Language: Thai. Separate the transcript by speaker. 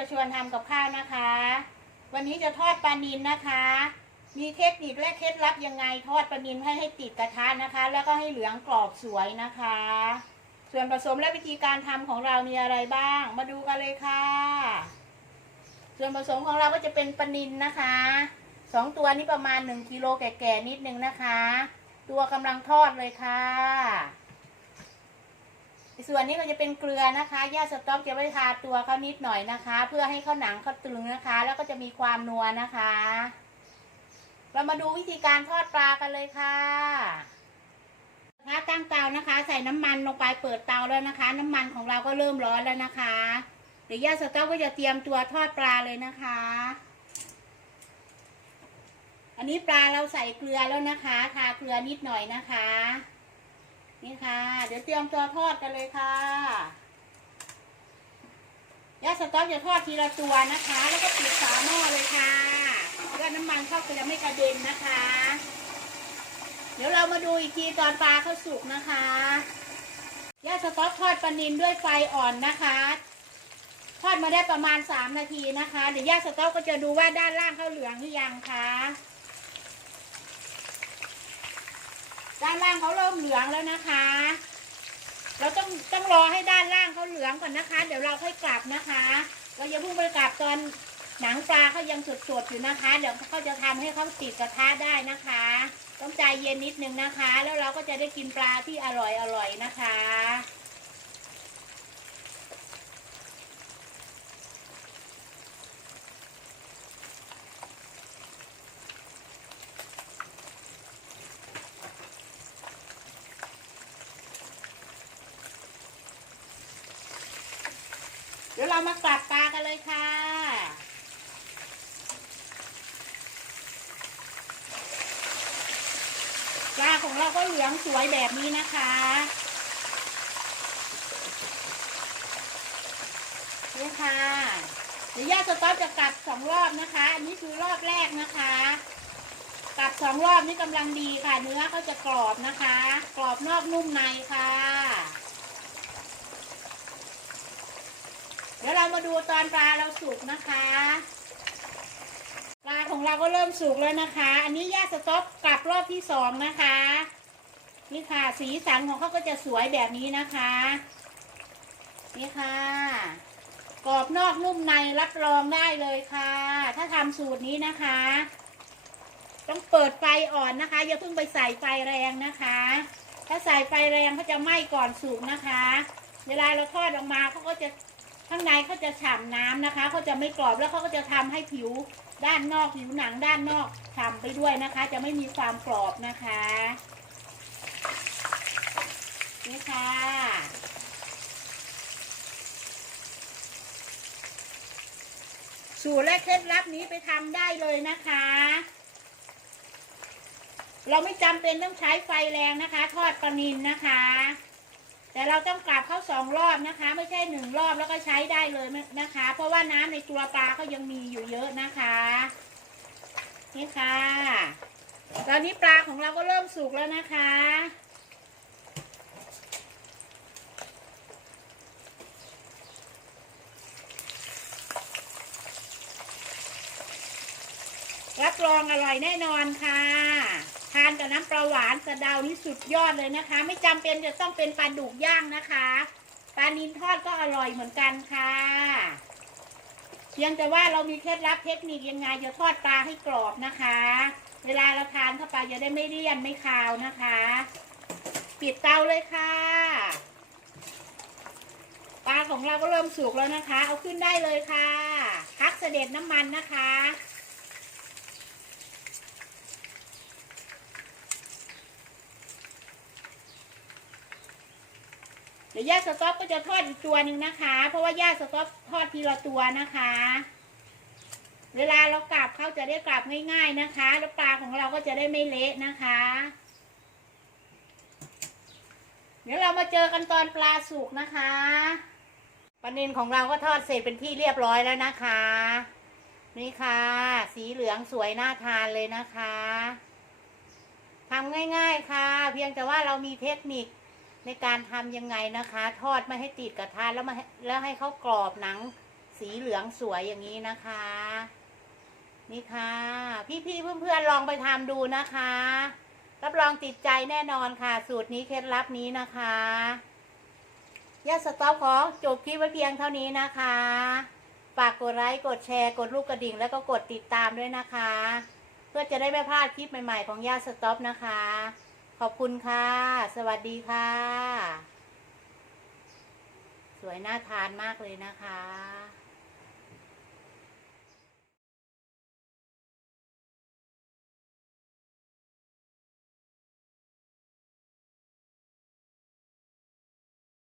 Speaker 1: จะชวนทำกับข้าวนะคะ วันนี้จะทอดปลานิลนะคะ มีเทคนิคและเคล็ดลับยังไงทอดปลานิลให้ให้ติดกระทะนะคะ แล้วก็ให้เหลืองกรอบสวยนะคะ ส่วนผสมและวิธีการทำของเรามีอะไรบ้าง มาดูกันเลยค่ะ ส่วนผสมของเราก็จะเป็นปลานิลนะคะสองตัวนี้ประมาณหนึ่งกิโลแก่ๆนิดนึงนะคะ ตัวกำลังทอดเลยค่ะ ส่วนนี้ก็จะเป็นเกลือนะคะย่าสต๊อกจะไว้ทาตัวเขานิดหน่อยนะคะ เพื่อให้เขาหนังเขาตึงนะคะ แล้วก็จะมีความนัวนะคะ เรามาดูวิธีการทอดปลากันเลยค่ะถ้าตั้งเตานะคะ ใส่น้ำมันลงไปเปิดเตาแล้วนะคะ น้ำมันของเราก็เริ่มร้อนแล้วนะคะเดี๋ยวย่าสต๊อกก็จะเตรียมตัวทอดปลาเลยนะคะ อันนี้ปลาเราใส่เกลือแล้วนะคะ ทาเกลือนิดหน่อยนะคะ นี่ค่ะ เดี๋ยวเตรียมตัวทอดกันเลยค่ะยาสต๊อกจะทอดทีละตัวนะคะ แล้วก็ปิดฝาหม้อเลยค่ะเพื่อน้ำมันเข้าไปจะไม่กระเด็นนะคะ เดี๋ยวเรามาดูอีกทีตอนปลาเข้าสุกนะคะย่าสต๊อกทอดปลานิลด้วยไฟอ่อนนะคะ ทอดมาได้ประมาณสามนาทีนะคะ เดี๋ยวย่าสต๊อกก็จะดูว่าด้านล่างเขาเหลืองหรือยังคะ ด้านล่างเขาเริ่มเหลืองแล้วนะคะ เราต้องต้องรอให้ด้านล่างเขาเหลืองก่อนนะคะ เดี๋ยวเราค่อยกลับนะคะ เราอย่าเพิ่งไปกลับตอนหนังปลาเขายังสดๆอยู่นะคะ เดี๋ยวเขาจะทำให้เขาติดกระทะได้นะคะ ต้องใจเย็นนิดนึงนะคะ แล้วเราก็จะได้กินปลาที่อร่อยๆนะคะ ดี๋ยวเรามากลับปลากันเลยค่ะ ปลาของเราก็เหลืองสวยแบบนี้นะคะ นี่ค่ะ เดี๋ยวย่าสต๊อปจะกลับสองรอบนะคะ อันนี้คือรอบแรกนะคะกลับสองรอบนี่กำลังดีค่ะ เนื้อเขาจะกรอบนะคะ กรอบนอกนุ่มในค่ะ เดี๋ยวเรามาดูตอนปลาเราสุกนะคะ ปลาของเราก็เริ่มสุกแล้วนะคะ อันนี้ย่าสต๊อกกลับรอบที่สองนะคะ นี่ค่ะ สีสันของเขาก็จะสวยแบบนี้นะคะ นี่ค่ะ กรอบนอกนุ่มในรับรองได้เลยค่ะ ถ้าทำสูตรนี้นะคะ ต้องเปิดไฟอ่อนนะคะ อย่าเพิ่งไปใส่ไฟแรงนะคะ ถ้าใส่ไฟแรงเขาจะไหม้ก่อนสุกนะคะ เวลาเราทอดออกมาเขาก็จะ ข้างในเขาจะฉ่ำน้ำนะคะเขาจะไม่กรอบแล้วเขาก็จะทำให้ผิวด้านนอกผิวหนังด้านนอกฉ่ำไปด้วยนะคะ จะไม่มีความกรอบนะคะนี่ค่ะสูตรและเคล็ดลับนี้ไปทำได้เลยนะคะ เราไม่จำเป็นต้องใช้ไฟแรงนะคะ ทอดปลานิลนะคะ แต่เราต้องกลับเข้าสองรอบนะคะ ไม่ใช่หนึ่งรอบแล้วก็ใช้ได้เลยนะคะ เพราะว่าน้ำในตัวปลาก็ยังมีอยู่เยอะนะคะ นี่ค่ะ ตอนนี้ปลาของเราก็เริ่มสุกแล้วนะคะรับรองอร่อยแน่นอนค่ะานกับน้ำปลาหวานสะเดานี่สุดยอดเลยนะคะ ไม่จำเป็นจะต้องเป็นปลาดุกย่างนะคะปลานินทอดก็อร่อยเหมือนกันค่ะเพียงแต่ว่าเรามีเคล็ดลับเทคนิคยังไงจะทอดปลาให้กรอบนะคะ เวลาเราทานเข้าไปจะได้ไม่เลี่ยนไม่คาวนะคะ ปิดเตาเลยค่ะปลาของเราก็เริ่มสุกแล้วนะคะ เอาขึ้นได้เลยค่ะพักเสด็จน้ำมันนะคะ เดี๋ยวย่าสต๊อปก็จะทอดอีกตัวหนึ่งนะคะ เพราะว่าย่าสต๊อปทอดทีละตัวนะคะ เวลาเรากลับเขาจะได้กลับง่าย ๆนะคะ แล้วปลาของเราก็จะได้ไม่เละนะคะ เดี๋ยวเรามาเจอกันตอนปลาสุกนะคะปลานินของเราก็ทอดเสร็จเป็นที่เรียบร้อยแล้วนะคะ นี่ค่ะ สีเหลืองสวยน่าทานเลยนะคะทำง่าย ๆค่ะ เพียงแต่ว่าเรามีเทคนิค ในการทำยังไงนะคะ ทอดไม่ให้ติดกระทะแล้วมาแล้วให้เขากรอบหนังสีเหลืองสวยอย่างนี้นะคะ นี่ค่ะ พี่ๆเพื่อนๆลองไปทำดูนะคะ รับรองติดใจแน่นอนค่ะ สูตรนี้เคล็ดลับนี้นะคะย่าสต๊อปขอจบคลิปไว้เพียงเท่านี้นะคะ ฝากกดไลค์กดแชร์กดลูกกระดิ่ง แล้วก็กดติดตามด้วยนะคะ เพื่อจะได้ไม่พลาดคลิปใหม่ๆของย่าสต๊อปนะคะ ขอบคุณค่ะ สวัสดีค่ะ สวยน่าทานมากเลยนะคะ